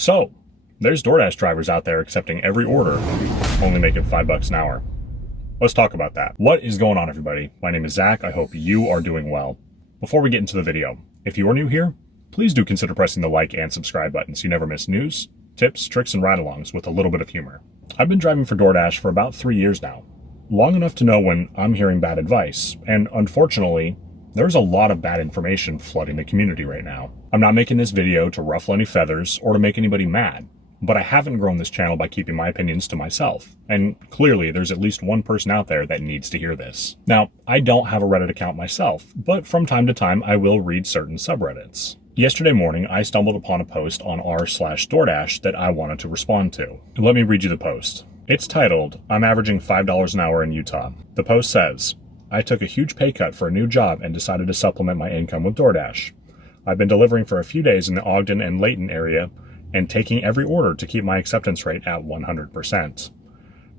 So, there's DoorDash drivers out there accepting every order, only making $5 an hour. Let's talk about that. What is going on, everybody? My name is Zach. I hope you are doing well. Before we get into the video, if you are new here, please do consider pressing the like and subscribe buttons so you never miss news, tips, tricks, and ride-alongs with a little bit of humor. I've been driving for DoorDash for about 3 years now, long enough to know when I'm hearing bad advice, and unfortunately, there's a lot of bad information flooding the community right now. I'm not making this video to ruffle any feathers or to make anybody mad, but I haven't grown this channel by keeping my opinions to myself, and clearly there's at least one person out there that needs to hear this. Now, I don't have a Reddit account myself, but from time to time I will read certain subreddits. Yesterday morning, I stumbled upon a post on r/DoorDash that I wanted to respond to. Let me read you the post. It's titled, "I'm averaging $5 an hour in Utah." The post says, "I took a huge pay cut for a new job and decided to supplement my income with DoorDash. I've been delivering for a few days in the Ogden and Layton area and taking every order to keep my acceptance rate at 100%.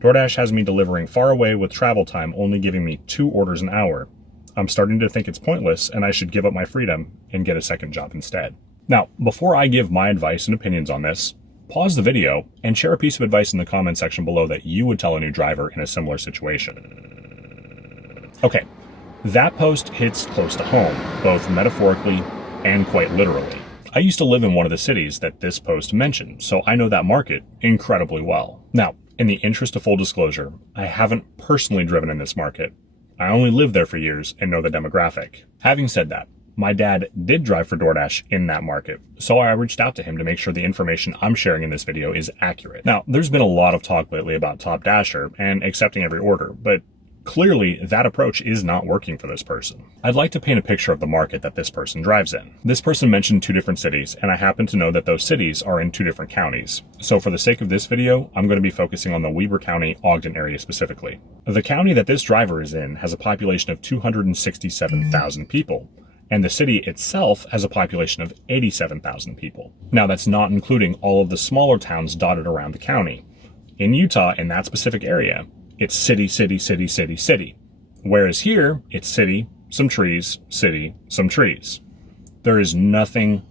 DoorDash has me delivering far away with travel time only giving me 2 orders an hour. I'm starting to think it's pointless and I should give up my freedom and get a second job instead." Now, before I give my advice and opinions on this, pause the video and share a piece of advice in the comment section below that you would tell a new driver in a similar situation. Okay, that post hits close to home, both metaphorically and quite literally. I used to live in one of the cities that this post mentioned, so I know that market incredibly well. Now, in the interest of full disclosure, I haven't personally driven in this market. I only lived there for years and know the demographic. Having said that, my dad did drive for DoorDash in that market, so I reached out to him to make sure the information I'm sharing in this video is accurate. Now, there's been a lot of talk lately about Top Dasher and accepting every order, but clearly, that approach is not working for this person. I'd like to paint a picture of the market that this person drives in. This person mentioned 2 different cities, and I happen to know that those cities are in 2 different counties. So for the sake of this video, I'm going to be focusing on the Weber County, Ogden area specifically. The county that this driver is in has a population of 267,000 people, and the city itself has a population of 87,000 people. Now, that's not including all of the smaller towns dotted around the county. In Utah, in that specific area, it's city, city, city, city, city. Whereas here, it's city, some trees, city, some trees. There is nothing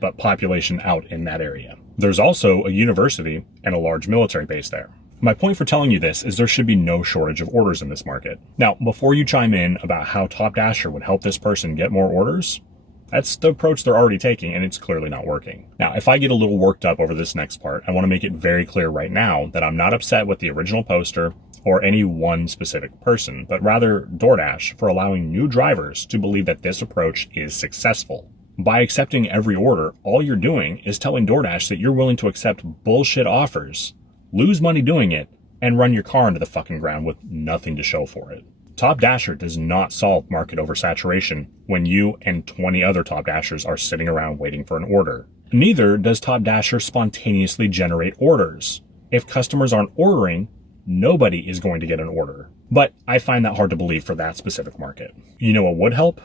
but population out in that area. There's also a university and a large military base there. My point for telling you this is there should be no shortage of orders in this market. Now, before you chime in about how Top Dasher would help this person get more orders, that's the approach they're already taking, and it's clearly not working. Now, if I get a little worked up over this next part, I want to make it very clear right now that I'm not upset with the original poster or any one specific person, but rather DoorDash for allowing new drivers to believe that this approach is successful. By accepting every order, all you're doing is telling DoorDash that you're willing to accept bullshit offers, lose money doing it, and run your car into the fucking ground with nothing to show for it. Top Dasher does not solve market oversaturation when you and 20 other Top Dashers are sitting around waiting for an order. Neither does Top Dasher spontaneously generate orders. If customers aren't ordering, nobody is going to get an order. But I find that hard to believe for that specific market. You know what would help?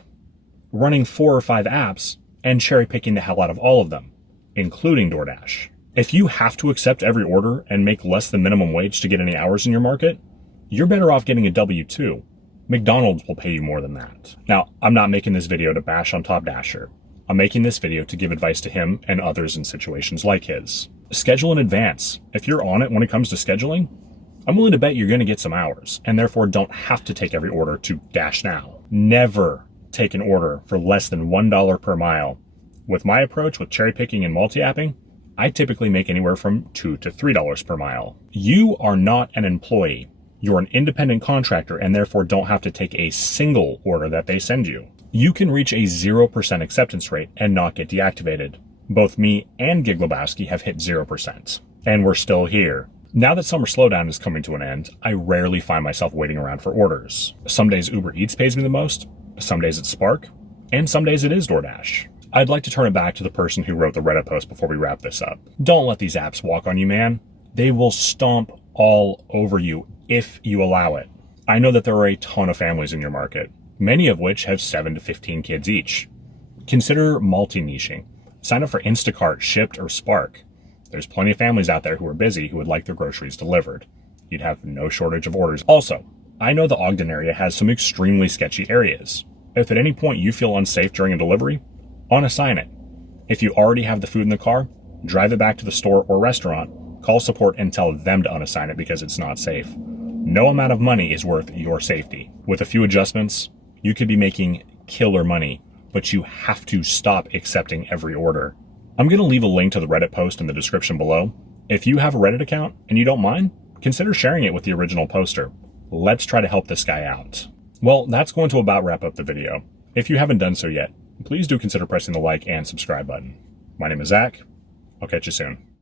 Running 4 or 5 apps and cherry picking the hell out of all of them, including DoorDash. If you have to accept every order and make less than minimum wage to get any hours in your market, you're better off getting a W-2. McDonald's will pay you more than that. Now, I'm not making this video to bash on Top Dasher. I'm making this video to give advice to him and others in situations like his. Schedule in advance. If you're on it when it comes to scheduling, I'm willing to bet you're going to get some hours and therefore don't have to take every order to Dash Now. Never take an order for less than $1 per mile. With my approach with cherry picking and multi-apping, I typically make anywhere from $2 to $3 per mile. You are not an employee. You're an independent contractor and therefore don't have to take a single order that they send you. You can reach a 0% acceptance rate and not get deactivated. Both me and Gig Lebowski have hit 0%. And we're still here. Now that summer slowdown is coming to an end, I rarely find myself waiting around for orders. Some days Uber Eats pays me the most, some days it's Spark, and some days it is DoorDash. I'd like to turn it back to the person who wrote the Reddit post before we wrap this up. Don't let these apps walk on you, man. They will stomp all over you if you allow it. I know that there are a ton of families in your market, many of which have 7 to 15 kids each. Consider multi-niching. Sign up for Instacart, Shipt, or Spark. There's plenty of families out there who are busy who would like their groceries delivered. You'd have no shortage of orders. Also, I know the Ogden area has some extremely sketchy areas. If at any point you feel unsafe during a delivery, unassign it. If you already have the food in the car, drive it back to the store or restaurant, call support and tell them to unassign it because it's not safe. No amount of money is worth your safety. With a few adjustments, you could be making killer money, but you have to stop accepting every order. I'm going to leave a link to the Reddit post in the description below. If you have a Reddit account and you don't mind, consider sharing it with the original poster. Let's try to help this guy out. Well, that's going to about wrap up the video. If you haven't done so yet, please do consider pressing the like and subscribe button. My name is Zach. I'll catch you soon.